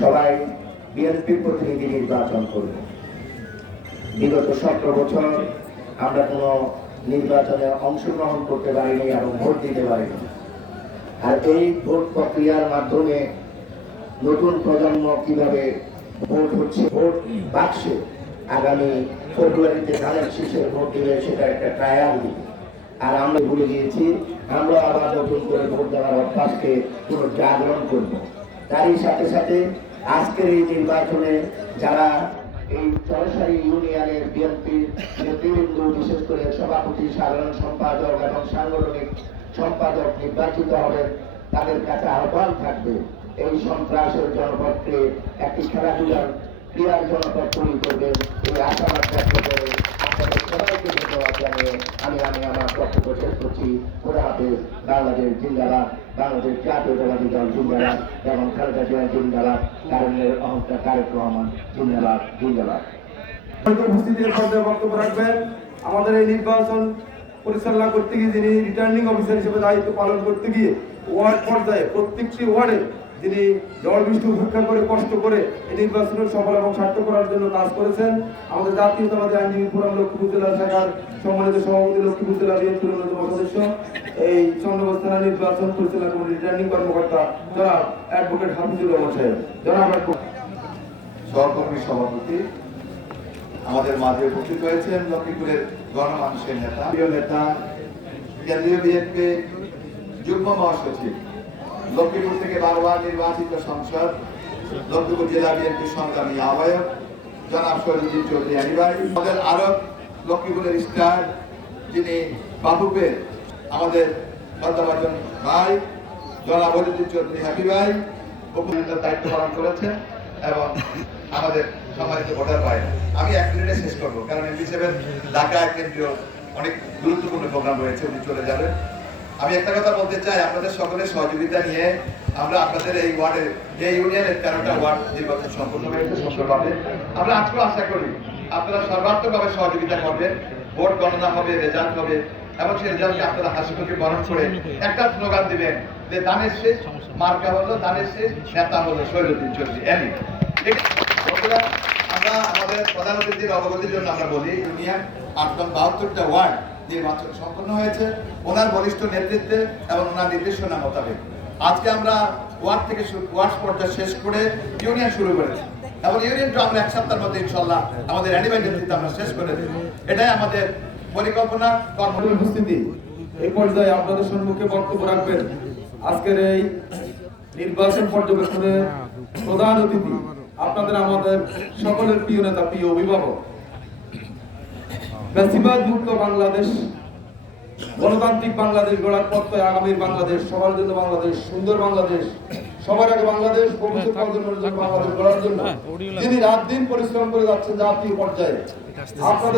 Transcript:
সবাই বিএনপির প্রতিনিধি নির্বাচন করবে। বিগত সতেরো বছর আমরা কোনো নির্বাচনে অংশগ্রহণ করতে পারিনি এবং ভোট দিতে পারিনি। আর এই ভোট প্রক্রিয়ার মাধ্যমে নতুন প্রজন্ম কীভাবে ভোট হচ্ছে, ভোট বাক্সে আগামী ফেব্রুয়ারিতে ধানের শীষে ভোট দিবে সেটা একটা ট্রায়াল দিবে। আর আমরা ভুলে গিয়েছি, আমরা আবার নতুন করে ভোট দেওয়ার অভ্যাসকে পুরো জাগরণ করব। তারই সাথে সাথে আজকের এই নির্বাচনে যারা এই চরসারি ইউনিয়নের বিএনপির নেতৃবৃন্দ, বিশেষ করে সভাপতি, সাধারণ সম্পাদক এবং সাংগঠনিক সম্পাদক নির্বাচিত হবেন, তাদের কাছে আহ্বান থাকবে, এই সন্ত্রাসের জনপদকে একটি খেলাধুলার ক্রীড়ার জনপদ তৈরি করবে এই আশাবাদ ব্যক্ত করে আপনাদের সবাইকে ধন্যবাদ জানিয়ে আমি আমি বাংলাদেশ জাতীয়তাবাদী দল খালেদা জিয়া কারণের অহংকার তারেক রহমান উপস্থিতির বক্তব্য রাখবেন আমাদের এই নির্বাচন পরিচালনা করতে গিয়ে যিনি রিটার্নিং অফিসার হিসেবে দায়িত্ব পালন করতে গিয়ে ওয়ার্ড পর্যায়ে প্রত্যেকটি ওয়ার্ডে যিনি ঝড় বৃষ্টি উপেক্ষা করে, কষ্ট করে এই নির্বাচনের সফল এবং সার্থক করার জন্য কাজ করেছেন। আমাদের জাতীয়তাবাদী আইনজীবী ফোরাম লক্ষ্মীপুর জেলা শাখার সম্মানিত সভাপতি লক্ষ্মীপুর জেলা বিএনপির অন্যতম সদস্য। এই চন্দ্রগঞ্জ থানা নির্বাচন পরিচালনা কমিটির রিটার্নিং কর্মকর্তা জনাব অ্যাডভোকেট হাফিজুর রহমান সাহেব। জনাব সহকর্মী সভাপতি, আমাদের মাঝে উপস্থিত হয়েছেন লক্ষ্মীপুরের গণমানুষের নেতা, প্রিয় নেতা, কেন্দ্রীয় বিএনপি যুগ্ম মহাসচিব। লক্ষ্মীপুর থেকে বারবার নির্বাচিত সংসদ, লক্ষ্মীপুর জেলা বিএনপি সংগ্রামী আহ্বায়ক, জনাব শরীফুদ্দিন চৌধুরী আলী ভাই আমাদের আরও লক্ষ্মীপুরের স্টার যিনি বাবুপের আমাদের শ্রদ্ধাভাজন ভাই, জনাব অরিজিৎ চৌধুরী হ্যাপি ভাই দায়িত্ব পালন করেছেন এবং আমাদের সম্মানিত ভোটার ভাই আমি এক মিনিটে শেষ করব, কারণ এমপি সেভেন ঢাকা কেন্দ্রীয় অনেক গুরুত্বপূর্ণ প্রোগ্রাম রয়েছে, উনি চলে যাবেন। আমি একটা কথা বলতে চাই, আপনাদের সকলের সহযোগিতা নিয়ে আমরা আপনাদের এই ওয়ার্ডের যে ইউনিয়নের তেরোটা ওয়ার্ড নির্বাচন সম্পূর্ণ হয়েছে সুন্দরভাবে আমরা আজকেও আশা করি আপনারা সর্বাত্মকভাবে সহযোগিতা করবেন, ভোট গণনা হবে রেজাল্ট হবে, এবং সেই রেজাল্টকে আপনারা হাসি মুখে বরণ করে একটা স্লোগান দিবেন যে দানের শেষ, মার্কা হলো দানের শেষ, নেতা হলো শৈলদিন চৌধুরী। এমনি। আমরা আমাদের প্রধান অতিথির অবগতির জন্য আমরা বলি ইউনিয়ন আট বাহাত্তরটা ওয়ার্ড নির্বাচন সম্পন্ন হয়েছে ওনার বলিষ্ঠ নেতৃত্বে এবং ওনার নির্দেশনা মোতাবেক। আজকে আমরা ওয়ার্ড থেকে ওয়ার্ড পর্যায়ে শেষ করে ইউনিয়ন শুরু করেছি। এবং ইউনিয়নটা আমরা এক সপ্তাহের মধ্যে ইনশাল্লাহ আমাদের অ্যানিমাল নেতৃত্বে আমরা শেষ করে দেব। এটাই আমাদের পরিকল্পনা কর্ম উপস্থিতি। এই পর্যায়ে আপনাদের সম্মুখে বক্তব্য রাখবেন আজকের এই নির্বাচন পর্যবেক্ষণের প্রধান অতিথি, আপনাদের আমাদের সকলের প্রিয় নেতা, প্রিয় অভিভাবক। মুক্ত বাংলাদেশ গণতান্ত্রিক বাংলাদেশ গড়ার পথে আগামীর বাংলাদেশ সবার জন্য বাংলাদেশ সুন্দর বাংলাদেশ সবার আগে বাংলাদেশ ভবিষ্যৎ বাংলাদেশ গড়ার জন্য। তিনি রাত দিন পরিশ্রম করে যাচ্ছেন জাতীয় পর্যায়ে আপনাদের